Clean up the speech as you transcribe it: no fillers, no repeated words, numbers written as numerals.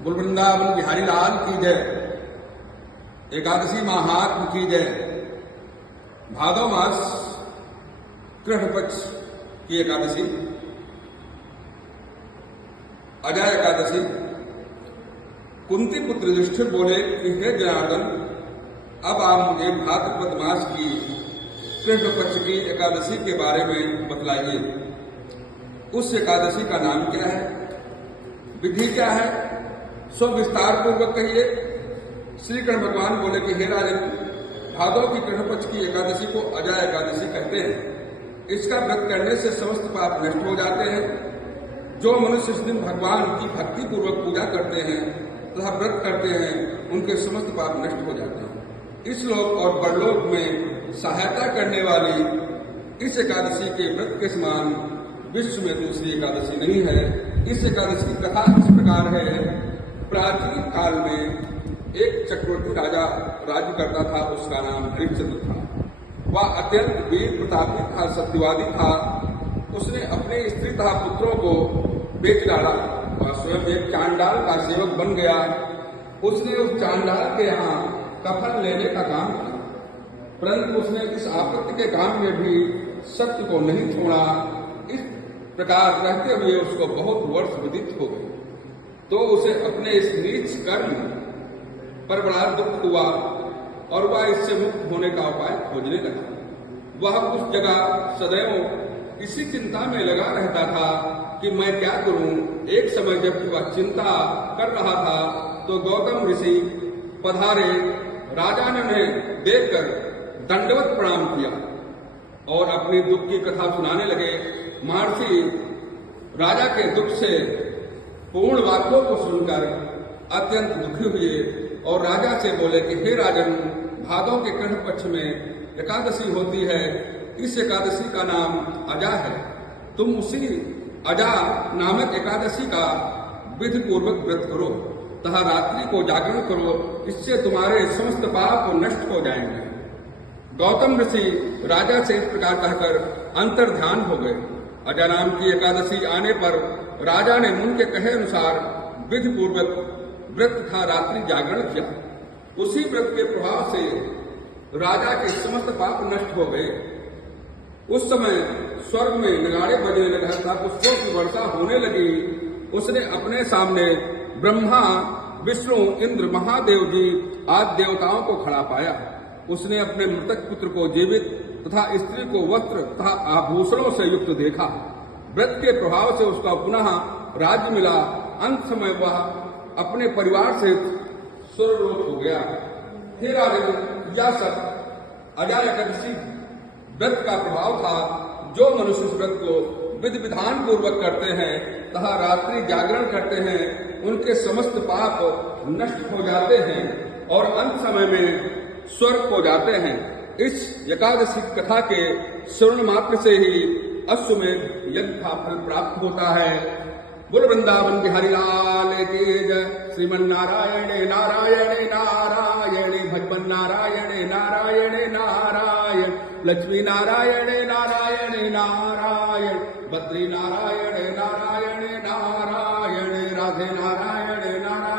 बोल वृंदावन बिहारी लाल की जय। एकादशी महात्म की जय। भादव मास कृष्ण पक्ष की एकादशी, अजय एकादशी। कुंती पुत्र युधिष्ठिर बोले कि हे जनार्दन, अब आप मुझे भाद्रपद मास की कृष्ण पक्ष की एकादशी के बारे में बतलाइए। उस एकादशी का नाम क्या है, विधि क्या है, सो विस्तार पूर्वक कहिए। श्री कृष्ण भगवान बोले कि हे राजन, भादव की कृष्ण पक्ष की एकादशी को अजय एकादशी कहते हैं। इसका व्रत करने से समस्त पाप नष्ट हो जाते हैं। जो मनुष्य इस दिन भगवान की भक्ति पूर्वक पूजा करते हैं तथा व्रत करते हैं, उनके समस्त पाप नष्ट हो जाते हैं। इस लोक और परलोक में सहायता करने वाली इस एकादशी के व्रत के समान विश्व में दूसरी एकादशी नहीं है। इस एकादशी की कथा इस प्रकार है। प्राचीन काल में एक चक्रवर्ती राजा राज्य करता था। उसका नाम हरिश्चंद्र था। वह अत्यंत वीर प्रतापी था, सत्यवादी था। उसने अपने स्त्री तथा पुत्रों को बेच डाला और स्वयं एक चांडाल का सेवक बन गया। उसने उस चांडाल के यहाँ कफन लेने का काम किया, परंतु उसने इस आपत्ति के काम में भी सत्य को नहीं छोड़ा। इस प्रकार रहते हुए उसको बहुत वर्ष व्यतीत हो गए, तो उसे अपने इस नीच कर्म पर बड़ा दुख हुआ और वह इससे मुक्त होने का उपाय खोजने लगा। वह उस जगह सदैव इसी चिंता में लगा रहता था कि मैं क्या करूं। एक समय जब वह चिंता कर रहा था तो गौतम ऋषि पधारे। राजा ने उन्हें देखकर दंडवत प्रणाम किया और अपनी दुख की कथा सुनाने लगे। महर्षि राजा के दुख से पूर्ण वाक्यों को सुनकर अत्यंत दुखी हुए और राजा से बोले कि हे राजन, भादव के कृष्ण पक्ष में एकादशी होती है। इस एकादशी का नाम अजा है। तुम उसी अजा नामक एकादशी का विधि पूर्वक व्रत करो तथा रात्रि को जागरण करो। इससे तुम्हारे समस्त पाप नष्ट हो जाएंगे। गौतम ऋषि राजा से इस प्रकार कहकर अंतर ध्यान हो गए। अजा नाम की एकादशी आने पर राजा ने उनके कहे अनुसार विधि पूर्वक व्रत तथा रात्रि जागरण किया। उसी व्रत के प्रभाव से राजा के समस्त पाप नष्ट हो गए। उस समय स्वर्ग में नगाड़े बजने लगा था, पुष्पों की वर्षा होने लगी। उसने अपने सामने ब्रह्मा, विष्णु, इंद्र, महादेव जी आदि देवताओं को खड़ा पाया। उसने अपने मृतक पुत्र को जीवित तथा स्त्री को वस्त्र तथा आभूषणों से युक्त देखा। व्रत के प्रभाव से उसका पुनः राज्य मिला। अंत समय वह अपने परिवार से स्वर्गलोक हो गया। हे राजन, यह सब अजय एकादशी व्रत का प्रभाव था। जो मनुष्य इस व्रत को विधि विधान पूर्वक करते हैं तथा रात्रि जागरण करते हैं, उनके समस्त पाप नष्ट हो जाते हैं और अंत समय में स्वर्ग हो जाते हैं। इस एकादशी कथा के श्रवण मात्र से ही अश्वमेध यज्ञ का फल प्राप्त होता है। बोल वृंदावन बिहारी लाल की जय। श्रीमन नारायण नारायण नारायण भगवन नारायण नारायण नारायण लक्ष्मी नारायण नारायण नारायण बद्री नारायण नारायण नारायण राधे नारायण नारायण।